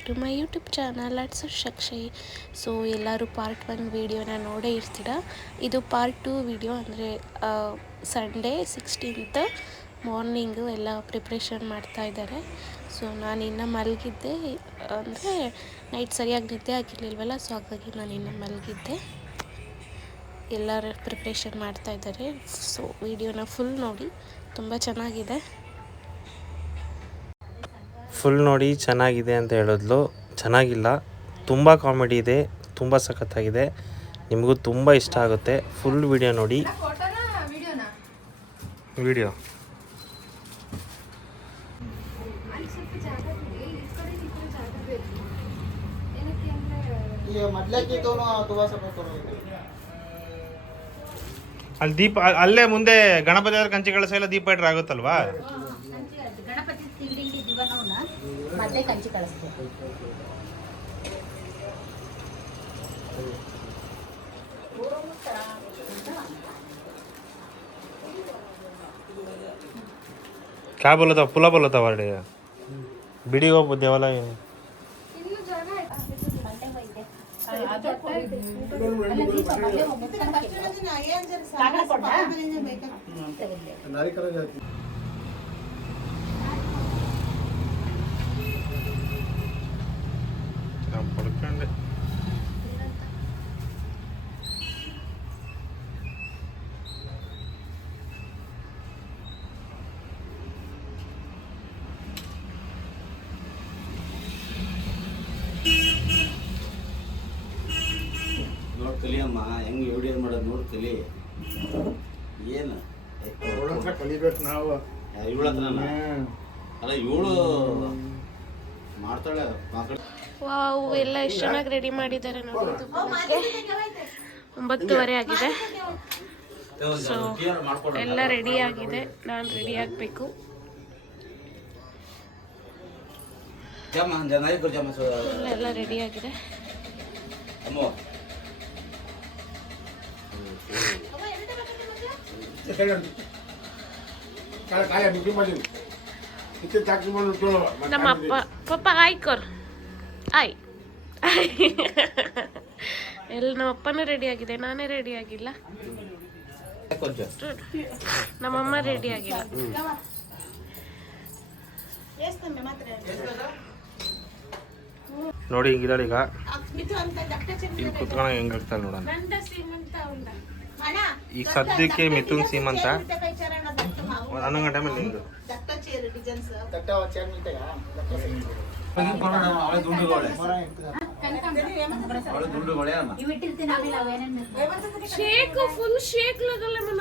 Back to my YouTube channel it's Sakshi. So ಎಲ್ಲರೂ part 1 ವೀಡಿಯೋನ ನೋಡೇ ಇರ್ತೀರ. ಇದು ಪಾರ್ಟ್ 2 ವೀಡಿಯೋ. ಅಂದರೆ ಸಂಡೇ 16th ಮಾರ್ನಿಂಗು ಎಲ್ಲ ಪ್ರಿಪ್ರೇಷನ್ ಮಾಡ್ತಾ ಇದ್ದಾರೆ. ಸೊ ನಾನು ಇನ್ನೂ ಮಲಗಿದ್ದೆ, ಅಂದರೆ ನೈಟ್ ಸರಿಯಾಗಿ ನಿದ್ದೆ ಆಗಿರಲಿಲ್ವಲ್ಲ, ಸೊ ಹಾಗಾಗಿ ನಾನು ಇನ್ನೂ ಮಲಗಿದ್ದೆ. ಎಲ್ಲರೂ ಪ್ರಿಪ್ರೇಷನ್ ಮಾಡ್ತಾ ಇದ್ದಾರೆ. ಸೊ ವಿಡಿಯೋನ ಫುಲ್ ನೋಡಿ, ತುಂಬ ಚೆನ್ನಾಗಿದೆ. ಫುಲ್ ನೋಡಿ ಚೆನ್ನಾಗಿದೆ ಅಂತ ಹೇಳಿದ್ಲು. ಚೆನ್ನಾಗಿಲ್ಲ, ತುಂಬ ಕಾಮಿಡಿ ಇದೆ, ತುಂಬ ಸಖತ್ತಾಗಿದೆ. ನಿಮಗೂ ತುಂಬ ಇಷ್ಟ ಆಗುತ್ತೆ. ಫುಲ್ ವಿಡಿಯೋ ನೋಡಿ. ವಿಡಿಯೋ ಅಲ್ಲಿ ದೀಪ, ಅಲ್ಲೇ ಮುಂದೆ ಗಣಪತಿ ಅವ್ರ ಕಂಚಿ ಕಳಸ ಎಲ್ಲ ದೀಪ ಇಟ್ರೆ ಆಗುತ್ತಲ್ವಾ? ಮತ್ತೆ ಕಂಚಿ ಕಳಿಸ್ತೇವೆ. क्या बोला था? पुला बोला था वर्ड बिड़ी हो देवाला ಪಡ್ಕೊಂಡೆ. ನೋಡಿ ಕಲಿಯಮ್ಮ, ಹೆಂಗೆ ವಿಡಿಯೋ ಮಾಡೋದು ನೋಡಿ ಕಲಿ. ಏನು ಕಲಿಬೇಕು ನಾವು. ಇವಳ ಹತ್ರನ ಅಲ್ಲ, ಇವಳು ಮಾಡ್ತಾಳೆ. ವಾವ್, ಎಲ್ಲ ಎಷ್ಟು ಚೆನ್ನಾಗಿ ರೆಡಿ ಮಾಡಿದ್ದಾರೆ ನೋಡಿ. 9:30 ಆಗಿದೆ. ಸೊ ಎಲ್ಲ ರೆಡಿ ಆಗಿದೆ, ನಾನು ರೆಡಿ ಆಗಬೇಕು. ಎಲ್ಲ ರೆಡಿ ಆಗಿದೆ. ನಮ್ಮ ಅಪ್ಪ ಪಪ್ಪ ಆಯ್ಕೋರ್ ಆಯ್ ಎಲ್ಲ ನಮ್ಮ ಅಪ್ಪನೂ ರೆಡಿ ಆಗಿದೆ, ನಾನೇ ರೆಡಿ ಆಗಿಲ್ಲ. ನಮ್ಮಮ್ಮ ರೆಡಿ ಆಗಿಲ್ಲ. ನೋಡಿ ಹಿಂಗಿದ್ದಾಳೆ ಈಗ. ಇಲ್ಲಿ ಕುತ್ಕೊಂಡ ಹೆಂಗಾಗ್ತಾಳೆ ನೋಡೋಣ. ಈಗ ಸದ್ಯಕ್ಕೆ ಮಿಥುನ್ ಸೀಮಂತ 11 ಗಂಟೆ ಮೇಲೆ ನಿಂದು. ಶೇಕ್ ಫುಲ್ ಶೇಕ್ ಲಗಲ್ಲ ಮನ.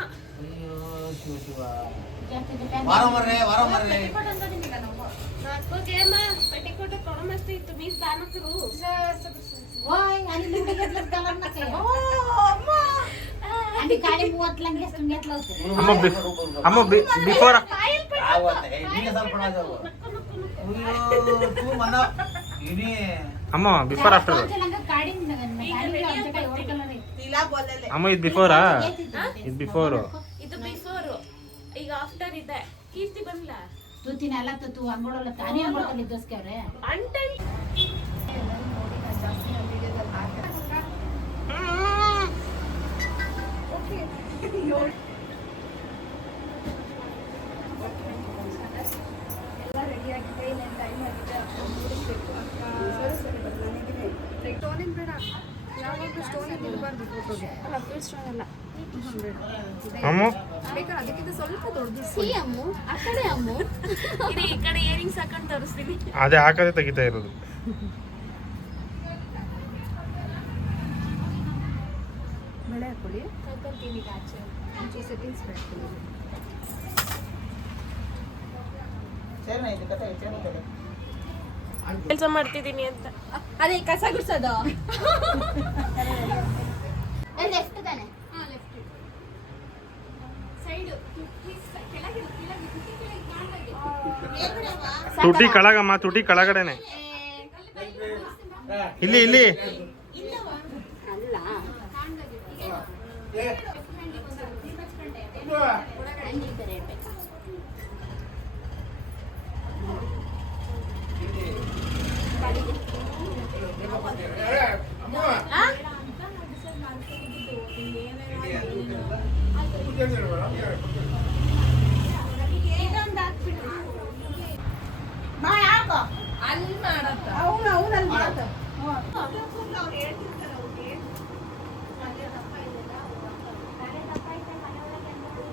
पेटीकोट थोड़ा मस्त इತ್ತು मीस दान करू ओय आणि लिंबू घेतलं कलर नका अम्मा आणि काळे 30 लंगे असतो घेतलं होतं अम्मा बिफोर आवत आहे ನೀನೇ ಸ್ವಲ್ಪ ಮಾಡಾದವು तू म्हणा इनी अम्मा बिफोर आफ्टर तिला बोलले अम्मा ಇದು ಬಿಫೋರಾ? ಇದು ಬಿಫೋರ್, ಇದು ಬಿಫೋರ್. ಈಗ ಆಫ್ಟರ್ ಇದೆ. ಕೀರ್ತಿ ಬಂದ್ಲಾ? तू तिनाला तर तू अंगोडला तानी अंगोडला इದ್ದಸ್ केवरे अंटन ओके ಎಲ್ಲ ರೆಡಿ ಆಗಿದೆ. ಇಲ್ಲ ಟೈಮ್ ಆಗಿದೆ. ನೋಡಬೇಕು ಅಕ್ಕ. ಸರಿ ಬದಲಾವಣೆಗಿದೆ. ಸ್ಟೋನಿಂಗ್ ಬೇಡ, ಯಾವಾಗಲೂ ಸ್ಟೋನಿಂಗ್ ಇರಬಾರ್ದು ಫೋಟೋಗೆ. ಅಲ್ಲ ಫುಲ್ ಸ್ಟೋನ್ ಅಲ್ಲ. ಅಮ್ಮ ಬೇಕಾದ್ರೆ ಅದಕ್ಕಿಂತ ಸ್ವಲ್ಪ ದೊಡ್ಡದು ಸಿ ಅಮ್ಮು, ಆ ಕಡೆ ಅಮ್ಮು. ಇರಿ, ಈ ಕಡೆ ಇಯರಿಂಗ್ಸ್ ಹಾಕೊಂಡು ತೋರಿಸ್ತೀನಿ. ಅದೇ ಹಾಕದೆ ತೆಗಿತಾ ಇರೋದು. ಬೆಳೆ ಹಾಕೊಳ್ಳಿ, ಹಾಕೊಂತೀನಿ ಆಚೆ. ಮುಂಚೆ ಸೆಟ್ಟಿಂಗ್ಸ್ ಮಾಡ್ತೀನಿ. ಕೆಲಸ ಮಾಡ್ತಿದ್ದೀನಿ ಅಂತ. ಅದೇ ಕಸ ಗುಡ್ಸೋದು. ಲೆಫ್ಟ್ ತಾನೆ? ಹಾಂ, ಲೆಫ್ಟ್ ಸೈಡು. ಕೆಳಗೆ ತುಟಿ ಕೆಳಗಮ್ಮ, ತುಟಿ ಕೆಳಗಡೆನೆ. ಇಲ್ಲಿ ಇಲ್ಲಿ ಅಲ್ಲ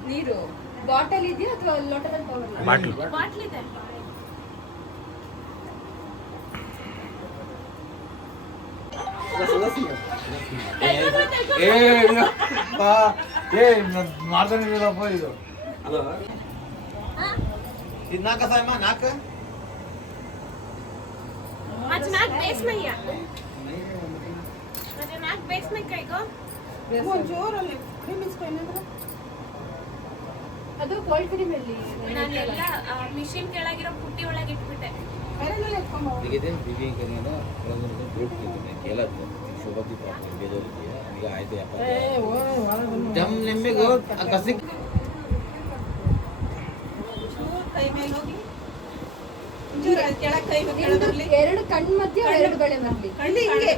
ನೀರು ಬಾಟಲ್ ಇದೆಯಾ ಅಥವಾ ಲೋಟದಲ್ಲಿ ತಗೊಳ್ಳಲ್ಲ? ಬಾಟ್ಲು ಇದೆ. ಮಾಡ್ತಾನಿಲ್ಲಪ್ಪ ಇದು. ಹಲೋ ಇದು ನಾಲ್ಕ ಸಾಯಮ್ಮ ನಾಲ್ಕು आज नाक बेस में ही है नाक बेस में कई को ಜೋರಲ್ಲಿ ಕ್ರೀಮ್ ಇಸ್ಕೊಂಡ್ರೆ ಅದು ಕೋಲ್ಡ್ ಕ್ರೀಮ್ ಅಲ್ಲಿ ನಾನೆಲ್ಲ ಮಿಷಿನ್ ಕೆಳಗಿರೋ ಪುಟ್ಟಿ ಒಳಗೆ ಇಟ್ಬಿಟ್ಟೆ ಬೇರೆಲ್ಲ ಎತ್ಕೊಂಬ देखिए बीबी के ने ना ग्रुप के ने केला शोभा की बात कर दे दिया ಈಗ ಆಯ್ತು ಜಮ್ ನೆಮ್ಮೆ ಗೋ ಕಸಿ ಕೈ ಮೇಲೆ ಹೋಗಿ ಕೆಳಗೆ ಕೈ ಮೇಲೆ ಬರಲಿ ಎರಡು ಕಣ್ಣು ಮಧ್ಯೆ ಎರಡು ಗಳೆ ಬರಲಿ. ಕಳ್ಳಿ ಹಿಂಗೆ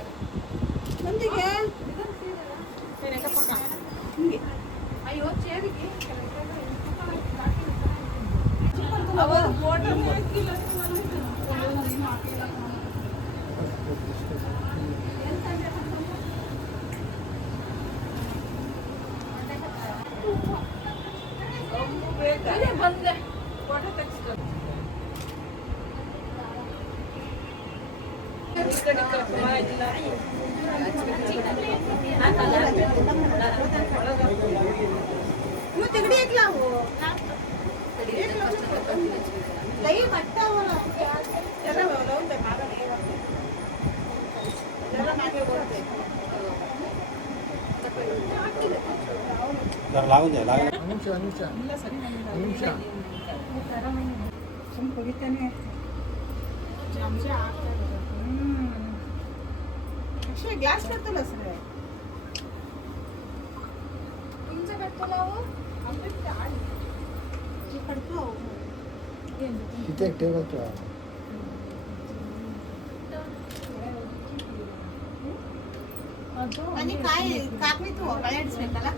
ಮುಂದಿಗೆ ಹಿಂಗೆ ಅಯ್ಯೋ ಚೇರಿಗೆ ಅವಾಗ ಫೋಟೋ ಹಾಕಿಲ್ಲ ಬಂದೆ ಫೋಟೋ ತೆಗೆಸ್ಕೊ. ಇವು ತಿಗಡಿ ಹಾಕ್ಲಾ ಅವು ಲೈ ಮಟ್ಟಾವಲ್ಲ ಎಲ್ಲ ಲೌಂಡೆ ಮಾಡಲ್ಲ ಎಲ್ಲ ನಾವೇ ಕೊಡ್ತೇವೆ ನಿಮಿಷ ಸುಮ್ಮನೆ ಕುಡಿತಾನೆ ಅಂಶ ಅಕ್ಷಯ ಗ್ಲಾಸ್ ಬರ್ತಲ್ಲ ಸರ್ ಮುಂಚೆ ಬೆಟ್ಟಲಾವು ಪಡ್ತು ಮನೆ ಕಾಯಿ ಕಾಕ್ನಿತ್ತು ಕಳೆ ಇಡಿಸ್ಬೇಕಲ್ಲ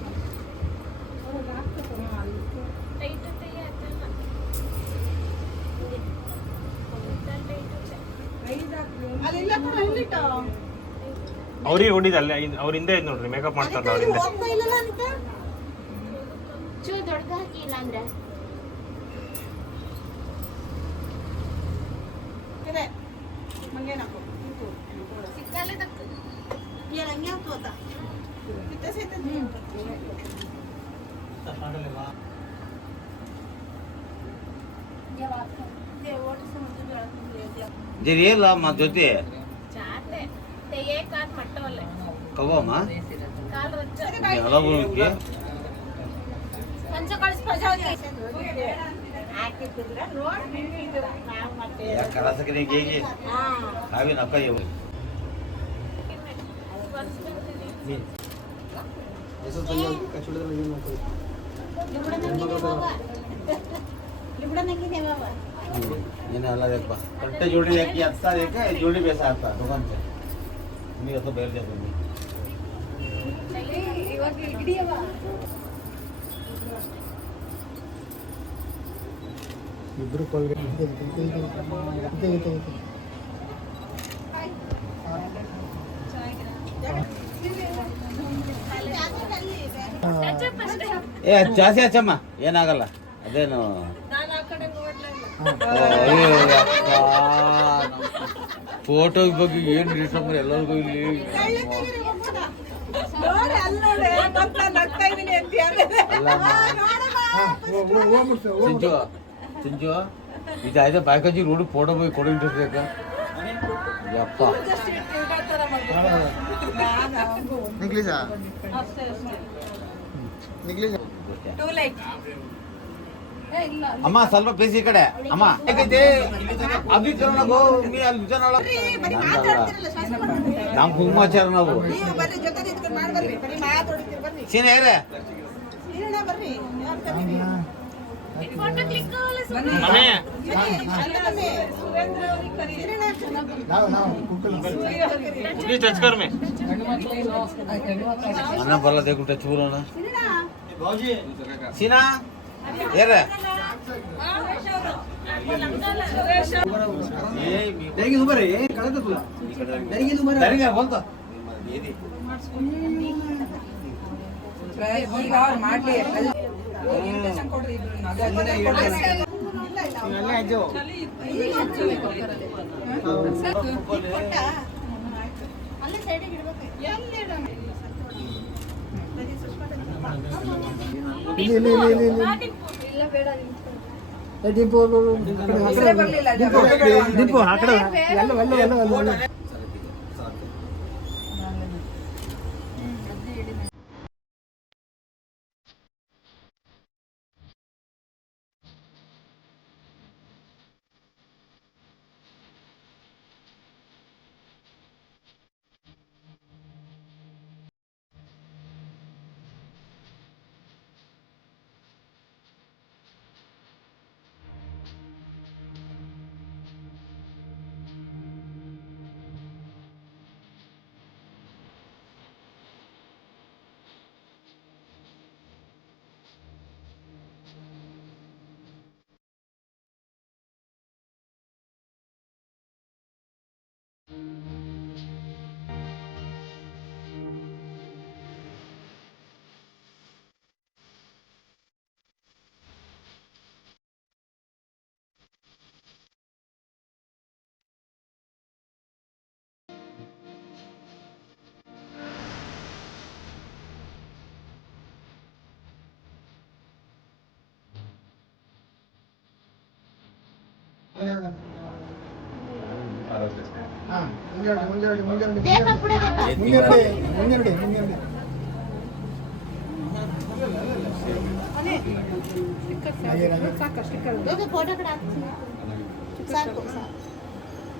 ಅಲ್ಲಿಲ್ಲ ಅಲ್ಲಿಟ್ಟ ಅವ್ರಿಗೆ ಹೊಡಿದ ಅಲ್ಲೇ ಅವ್ರ ಹಿಂದೆ ಇದ್ ನೋಡ್ರಿ ಮೇಕಪ್ ಮಾಡ್ತಾರಲ್ಲ ಅವ್ರ ಹಿಂದೆ ಹೋಗ್ತಾ ಇಲ್ಲಲ್ಲ ಅಂತ ಚೂ ದೊಡ್ಡದು ಹಾಕಿಲ್ಲ ಅಂದ್ರೆ ಇದೆ ಮಂಗೇನಪ್ಪ ಸಿಕ್ಕಲ್ಲೇ ತಕ್ಕ ಏನು ಹಂಗೆ ಆಗ್ತು ಅಂತ ಕಿತ್ತ ಸಹಿತ ಜರಿಯಲ್ಲ ಮಾ ಜೊತೆ ಚಾತೆ ತೆಗೆ ಕಾಲ್ ಮಟ್ಟವಲ್ಲ ಕವಮ್ಮ ಕಾಲ್ ರಚ್ಚ ಎಲ್ಲ ಹೋಗಿ ಪಂಚ ಕಳಿಸ್ ಪ್ರಜಾವತಿ ಹಾಕಿಟ್ಟಿದ್ರ ನೋಡಿ ಇದು ನಾವು ಮತ್ತೆ ಕಲಸಕನೆ ಹೇಗೆ ಕಾವಿ ನಕ್ಕ ಇವು लिबड़ा नहीं दे बाबा ಏನೇ ಅಲ್ಲ देखबा ಕಟ್ಟೆ ಜೋಡಿ ಹಾಕಿ ಹತ್ತಾ ದೇಕ ಜೋಡಿ ಬೇಸ ಆಗ್ತಾ दुकान से ನೀವು ಅದು ಬೇರೆ ಜಾಗ ಬನ್ನಿ ಇವಾಗ ಹಿಡಿಯವ ಇಬ್ರು ಕೊಲ್ಗೆ ಏ ಜಾಸ್ತಿ ಹಚ್ಚಮ್ಮ ಏನಾಗಲ್ಲ ಅದೇನು ನಾನು ಆ ಕಡೆ ನೋಡ್ಲಿಲ್ಲ ಫೋಟೋ ಬಗ್ಗೆ ಏನು ಡಿಸ್ಟರ್ಬ್ ಎಲ್ಲರಿಗೂ ಇಲ್ಲಿ ನೋಡಿ ಅಲ್ಲಿ ನೋಡಿ ಮತ್ತೆ ನಗ್ತಾ ಇದೀನಿ ಅಂತ ಚಿಂಚು ಚಿಂಚು ಇದಾಯ್ತು ಬಾಯ್ಕಾಜಿ ರೋಡ್ ಫೋಟೋ ಹೋಗಿ ಕೊಡೋ ಇಂಟ್ರೆಸ್ಟ್ ಬೇಕಾ ಯಪ್ಪ ನಿಗ್ಲಿಜಾ ನಿಗ್ಲಿಜಾ ಟೂ ಲೈಟ್ ಅಮ್ಮ ಸ್ವಲ್ಪ ಪ್ಲೇಸ್ ಈ ಕಡೆ ಅಮ್ಮ ಹೇಗೈತೆ ಅಭಿ ಕರೋಣ ಮೀ ಅಲ್ಲಿ ವಿಚಾರ ನಾವು ಕುಂಕುಮಾಚಾರ ನಾವು ನೀವು ಬರ್ರಿ ಜೊತೆ ನಿಂತ್ಕೊಂಡು ಮಾಡಿ ಬರ್ರಿ ಬರೀ ಮಾತಾಡ್ತೀರಿ ಬರ್ರಿ ಸೀನ ಯಾರೇ ಸೀರಣ ಬರ್ರಿ ಯಾರ್ ಕರೀರಿ ಅನ್ನ ಬರಲ್ಲ ದೇಗುಂಟ ಚೂರೋಣ ಸೀನಾ ಏರ ಈಗ ಅವ್ರು ಮಾಡ್ಲಿ ಕೊಡ್ರಿ ಫೋಟೋ ಕಡೆ ಸಾಕು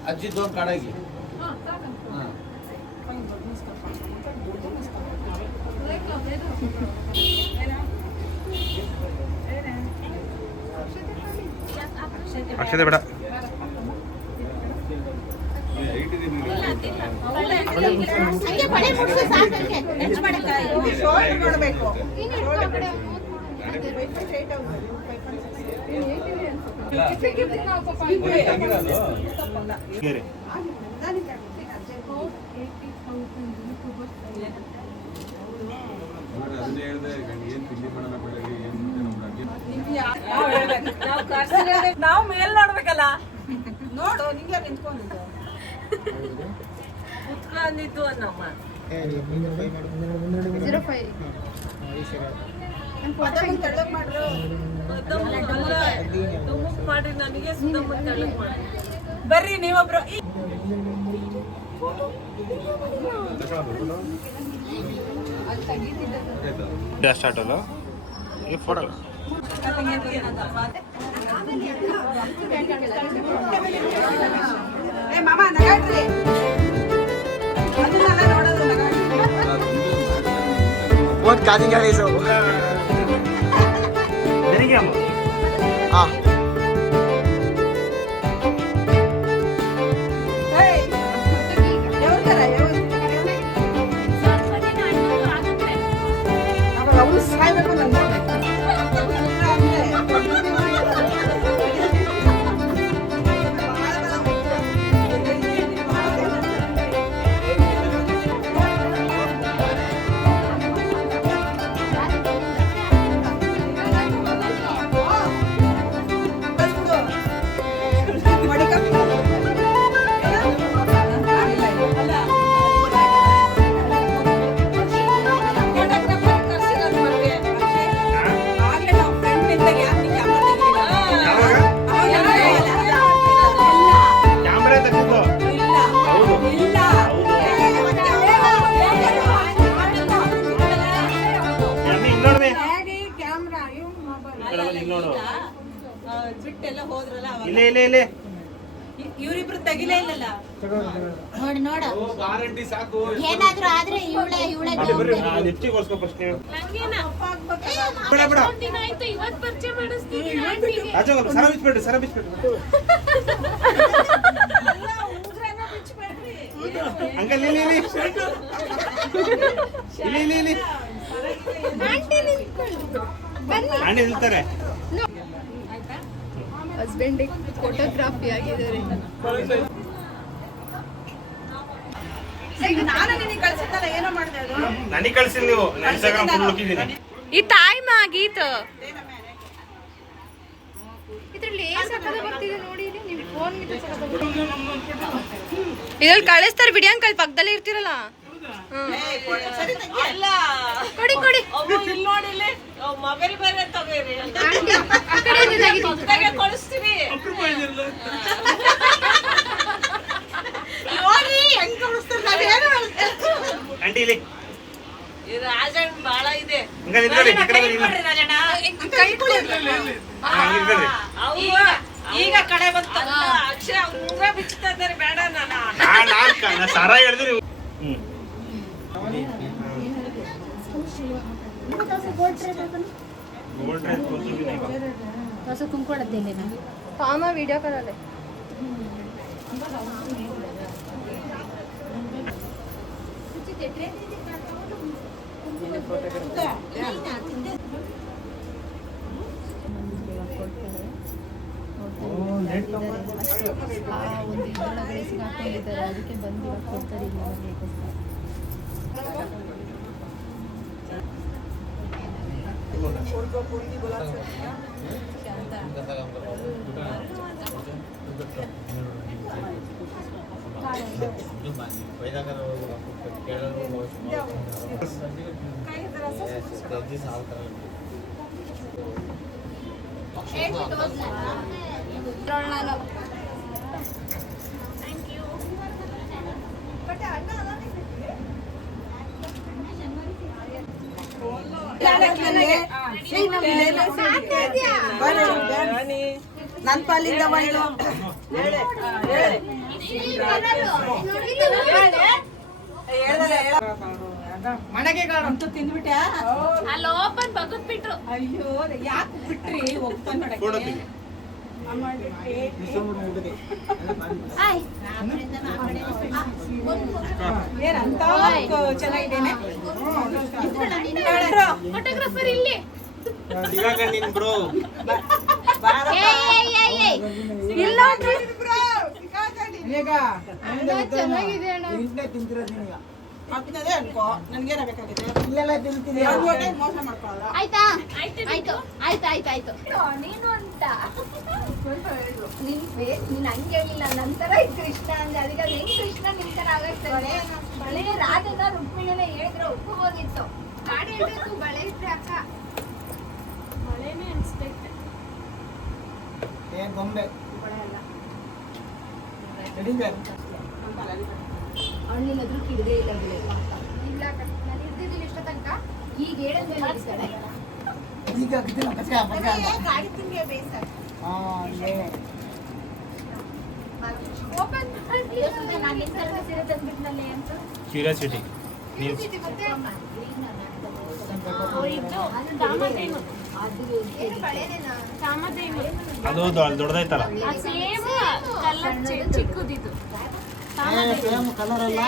ಅಜ್ಜಿ ದೋನ್ ಕಾಡಾಗಿ ಅಕ್ಷತೆ ಬೇಡ ಹಂಗೆ ಬಳೆ ಮುಡ್ಸು ಸಾಕು ಹಂಗೆ ಹೆಂಚು ಮಾಡಕ್ಕೆ ಮಾಡಬೇಕು ನಾವು ಮೇಲ್ ನೋಡ್ಬೇಕಲ್ಲ ನೋಡು ನಿಂಗೆ ನಿಂತ್ಕೊಂಡಿದ್ದು ಕುತ್ಕೊಂಡಿದ್ದು ಅನ್ನಮ್ಮ ಮಾಡಿ ನನಗೆ ಬರ್ರಿ ನೀವೊಬ್ರು ಸ್ಟಾರ್ಟ್ ಅಲ್ಲ ಈ ಫೋಟೋ ಮಾಮ ನಗಾಡ್ರಿ ಅದನ್ನೆಲ್ಲ ನೋಡೋದು ನಗಾಡ್ರಿ What cutting guys? Ah. ಬಿಟ್ಟೆಲ್ಲ ಹೋದ್ರಲ್ಲ ಇಲ್ಲೇ ಇಲ್ಲೇ ಇಲ್ಲೇ ಇವರಿಬ್ರು ತೆಗಿಲೇ ಇಲ್ಲಲ್ಲ ನೋಡಿ ನೋಡು ಏನಾದ್ರೂ ಆದ್ರೆ ಇವಳೆ ಲಿಪ್ಸ್ಟಿಕ್ ಹೊಸ್ಕೊ ಫಸ್ಟ್ ನೀವು ಸರ ಬಿಚ್ಬಿಟ್ಟು ಅಂಕಲ್ ಇಲ್ಲಿ ಆಂಟಿ ನಿಲ್ತಾರೆ. ಹಸ್ಬೆಂಡ್ ಫೋಟೋಗ್ರಾಫಿ ಆಗಿದ್ದಾರೆ. ನಾನು ನಿನಗೆ ಕಳ್ಸಿದ್ದಲ್ಲ ಏನೋ ಮಾಡಿದೆ ಅದು ನನಗೆ ಕಳ್ಸಿಲ್ಲ ನೀವು ಇನ್ಸ್ಟಾಗ್ರಾಮ್ ಫುಲ್ ಹುಡುಕಿದ್ದೀನಿ. ಈ ತಾಯಿ ಗೀತ ಇದ್ರಲ್ಲಿ ಬರ್ತಿದೆ ನೋಡಿ ನೀವು ಫೋನ್ ಇದ್ರಲ್ಲಿ ಕಳಿಸ್ತಾರೆ ಬಿಡಿ ಅಂಕಲ್ ಪಕ್ಕದಲ್ಲೇ ಇರ್ತಿರಲ್ಲ. ಅಲ್ಲ ಕೊಡಿ ಕೊಡಿ ಇಲ್ಲಿ ನೋಡಿಲ್ಲಿ ಮೊಬೈಲ್ ಬೇರೆ ತಗೋರಿ ಕಳಿಸ್ತೀವಿ ನೋಡಿ ಹೆಂಗ್ ಕಳಿಸ್ತಾರೆ ನಾವೇನು ಆಂಟಿ ಇಲ್ಲಿ ಈ ರಾಜಣ್ಣ ಬಾಳ ಇದೆ ಅಂಕಲ್ ನಿಂತ್ಕೊಳ್ಳಿ, ಈ ಕಡೆ ಬನ್ನಿ. ರಾಜಣ್ಣ ಕೈ ಕೊಡಿ. ನಿಂತ್ಕೊಳ್ಳಿ. ಈಗ ಕಡೆ ಬಂತ ಅಕ್ಷಯ ಅವ್ರ ಬಿಚ್ತಾ ಇದ್ದಾರೆ ಬೇಡ ನಾನು ಸಾರ ಹೇಳಿದ್ರೆ ನೀವು ಹೊಸ ಕುಂಕೊಳತ್ತೇನೆ ಪಾಮ ವಿಡಿಯೋ ಕಾಲಲ್ಲೇ ಒಂದು ಇದರೊಳಗಡೆ ಸಿಗಾಕೊಂಡಿದ್ದಾರೆ, ಅದಕ್ಕೆ ಬಂದು ಇವಾಗ ಕೊಡ್ತಾರೆ. ಇಲ್ಲ ನನ್ ಪಾಲಿಂದ ಮನೆಗೆ ಅಂತೂ ತಿಂದ್ಬಿಟ್ಯಾ ಅಲ್ಲಿ ಓಪನ್ ಬಗ್ಗದ್ ಬಿಟ್ರು. ಅಯ್ಯೋ ಯಾಕೆ ಬಿಟ್ರಿ ಹೋಗ್ತಾನೆ ಏನಂತ ಚೆನ್ನಾಗಿದ್ದೇನೆ ಫೋಟೋಗ್ರಾಫರ್ ಇಲ್ಲಿ ಬ್ರೋ ಚೆನ್ನಾಗಿದೆ ಅಣ್ಣ. ಹಾಕಿದೆ ಅನ್ಕೋ ನನ್ಗೇನ ಬೇಕಾಗಿದೆ ಮೋಸ ಮಾಡ್ಕೊಳ್ಳಲ್ಲ ಆಯ್ತಾ ಆಯ್ತು ಆಯ್ತು ಆಯ್ತು ಆಯ್ತು ನೀನು ಅಂತ ನಿನ್ ಫೇಸ್ ನೀನ್ ಹಂಗೆ ಹೇಳಿಲ್ಲ ನಂತರ ಕೃಷ್ಣ ಅಂದ್ರೆ ಅದಕ್ಕೆ ಹೆಂಗ್ ಕೃಷ್ಣ ನಿನ್ ತರ ಆಗತ್ತೆ ಬಳೆ ರಾಧನ ರುಕ್ಮಿಣಿನ ಹೇಳಿದ್ರೆ ಒಪ್ಪಬೋದಿತ್ತು. ಗಾಡಿ ಹೇಳ್ಬೇಕು ಬಳೆ ಇಟ್ರೆ ಅಕ್ಕ ಬಳೆನೇ ಅನ್ಸ್ತೈತೆ. ಗೊಂಬೆ ಬಳೆ ಅಲ್ಲ ಹಣ್ಣಿನಾದ್ರೂ ಕಿಡದೆ ಇಲ್ಲ ಬೆಳೆ. ಇಲ್ಲ ನಾನು ಇರ್ತಿದ್ದೀನಿ ಇಷ್ಟ ತನಕ ಈಗ ಹೇಳಿದ್ಮೇಲೆ ಗಾಡಿ ತಿಂಡಿ ಬೇಸ ಓಪನ್ ನಾನು ನಿನ್ ತರ ಸೀರೆ ತಂದ್ಬಿಟ್ನಲ್ಲೇ ಅಂತ ಕ್ಯೂರಿಯಾಸಿಟಿ ಅದು ದೊಡ್ಡದೈತಲ್ಲ ಚಿಕ್ಕದಿದ್ದು ಕಲರ್ ಅಲ್ಲ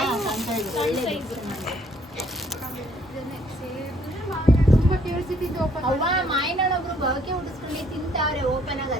ತುಂಬಾ ಕ್ಯೂರಿಯಾಸಿಟಿ ಅವ್ವ ಮಾಯನೊಳೊಬ್ರು ಬವಕೆ ಹುಟ್ಟಿಸ್ಕೊಂಡು ತಿಂತಾವ್ರೆ ಓಪನ್ ಆಗ